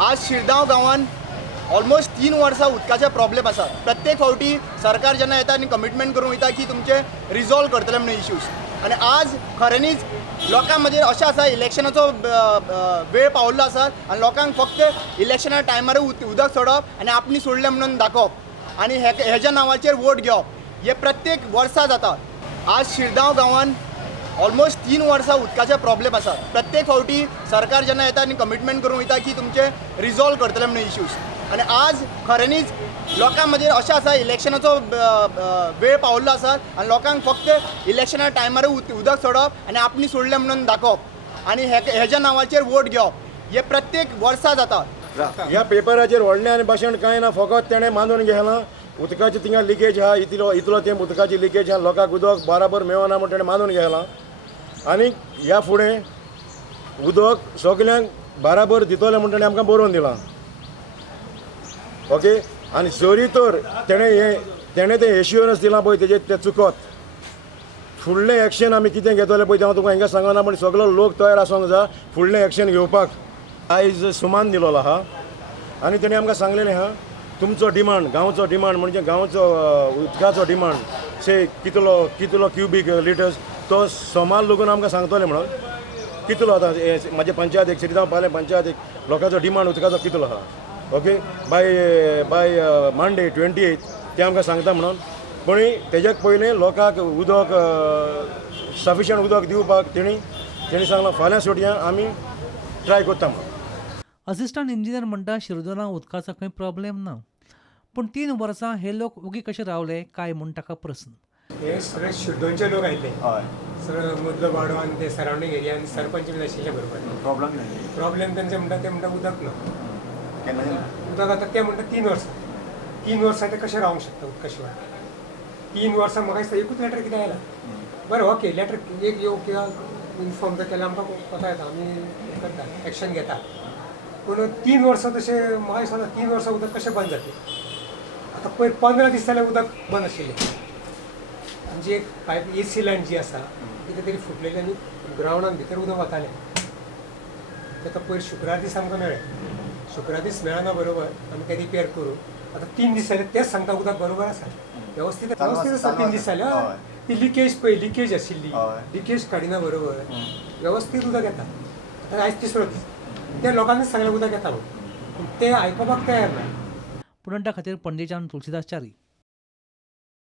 आज शिरगांव गांवान ऑलमोस्ट 3 वर्सां उदकाचे प्रॉब्लेम आसा. प्रत्येक फावटी सरकार जेन्ना येता आनी कमिटमेंट करून वयता की तुमचे रिजॉल्व करतले म्हणून इश्यूज, आनी आज खऱ्यांनीच लोकां मदीं अशें आसा इलेक्शनाचो वेळ पावल्लो आसा आनी लोकांक फक्त इलेक्शना टायमार उदक सोडप आनी आपणी सोडलें म्हणून दाखोवप आनी हेज्या नांवाचेर वोट घेवप हे प्रत्येक वर्सा जाता. आज शिरगांव गांवान ऑलमोस्ट 3 वर्सां उदकाचे प्रॉब्लेम आसा. प्रत्येक फावटी सरकार जेन्ना येता आनी कमिटमेंट करून वयता की तुमचे रिजॉल्व करतले म्हणून इश्यूज, आनी आज खऱ्यांनीच लोकां मदीं अशें आसा इलेक्शनाचो वेळ पावल्लो आसा आनी लोकांक फक्त इलेक्शना टायमार उदक सोडप आनी आपणी सोडलें म्हणून दाखोवप आनी हेज्या नांवाचेर वोट घेवप हे प्रत्येक वर्सा जाता. ह्या पेपराचेर व्हडलें आनी भाशण कांय ना, फकत तेणें मानून घेतलां उदकाची थिंगा लिकेज आहा, इतलो तेंप उदकाची लिकेज आहा, लोकांक उदक बराबर मेळना म्हूण तेणें मानून घेतलां. आनी ह्या फुडें उदक सगल्यांक बराबर दितले म्हूण तेणें आमकां बरोवन दिलां. ओके. आनी जरी तर तेणें तें एश्युरन्स दिलां पळय तें चुकत फुडलें एक्शन आमी कितें घेतलें पळय तें हांव तुका हांगा सांगना, पूण सगलो लोक तयार आसूंक जाय फुडलें एक्शन घेवपाक. आयज सुमान दिलोलो आहा आनी तेणें आमकां सांगलेलें आहा तुमचो डिमांड, गांवचो डिमांड म्हणजे गांवचो उदकाचो डिमांड से कितलो क्युबीक लिटर्स तो सोमार लोकून आमकां सांगतले म्हणून. कितलो आतां म्हाजे पंचायत शिरगांव पाले पंचायत लोकांचो डिमांड उदकाचो कितलो आहा. ओके. बाय मांडे 28 ते आमकां सांगता म्हणून. पूण तेज्याक पयलीं लोकांक उदक सफिशंट उदक दिवपाक तेणी सांगलां फाल्यां सुटया आमी ट्राय करता म्हणून. असिस्टंट इंजिनियर म्हणटा शिरदोना उदकाचो खंय प्रॉब्लेम ना, पूण 3 वर्सां हे लोक उगी कशे रावले काय म्हूण ताका प्रस्न. हे सगळे शिरदोनचे लोक आयले, सगळं मदलो वाडो आनी ते सरावंडींग एरिया आनी सरपंच बी आशिल्ले बरोबर. प्रॉब्लेम तेंचे म्हणटा उदक ना. उदक आतां ते म्हणटा 3 वर्सां ते कशें रावंक शकता उदका शिवाय. 3 वर्सां म्हाका दिसता एकूच लेटर कितें आयला. बरें ओके लेटर एक येवं किंवा इन्फॉर्म जर केल्यार आमकां कोता येता, आमी हें करता एक्शन घेता. पूण 3 वर्सां तशें म्हाका दिसता 3 वर्सां उदक कशें बंद जातलें. आतां पयर 15 दीस जाल्यार उदक बंद आशिल्लें. म्हणजे एक पायप AC लायन जी आसा कितें तरी फुटलेली आनी ग्रावंडान भितर उदक वतालें. ताका पयर शुक्रार दीस आमकां मेळ्ळें. शुक्रार दीस मेळना बरोबर आमी तें रिपेर करूं. आतां 3 दीस जाले तेच सांगता उदक बरोबर आसा, वेवस्थीत आसा. 3 दीस जाले ती लिकेज पळय लिकेज आशिल्ली, लिकेज काडिना बरोबर वेवस्थीत उदक येता. आतां आयज 3रो दीस ते लोकांनीच सांगलें उदक येता म्हणून, ते आयकपाक तयार ना. पुणता खातीर पंडितजान तुलसीदास च्यारी.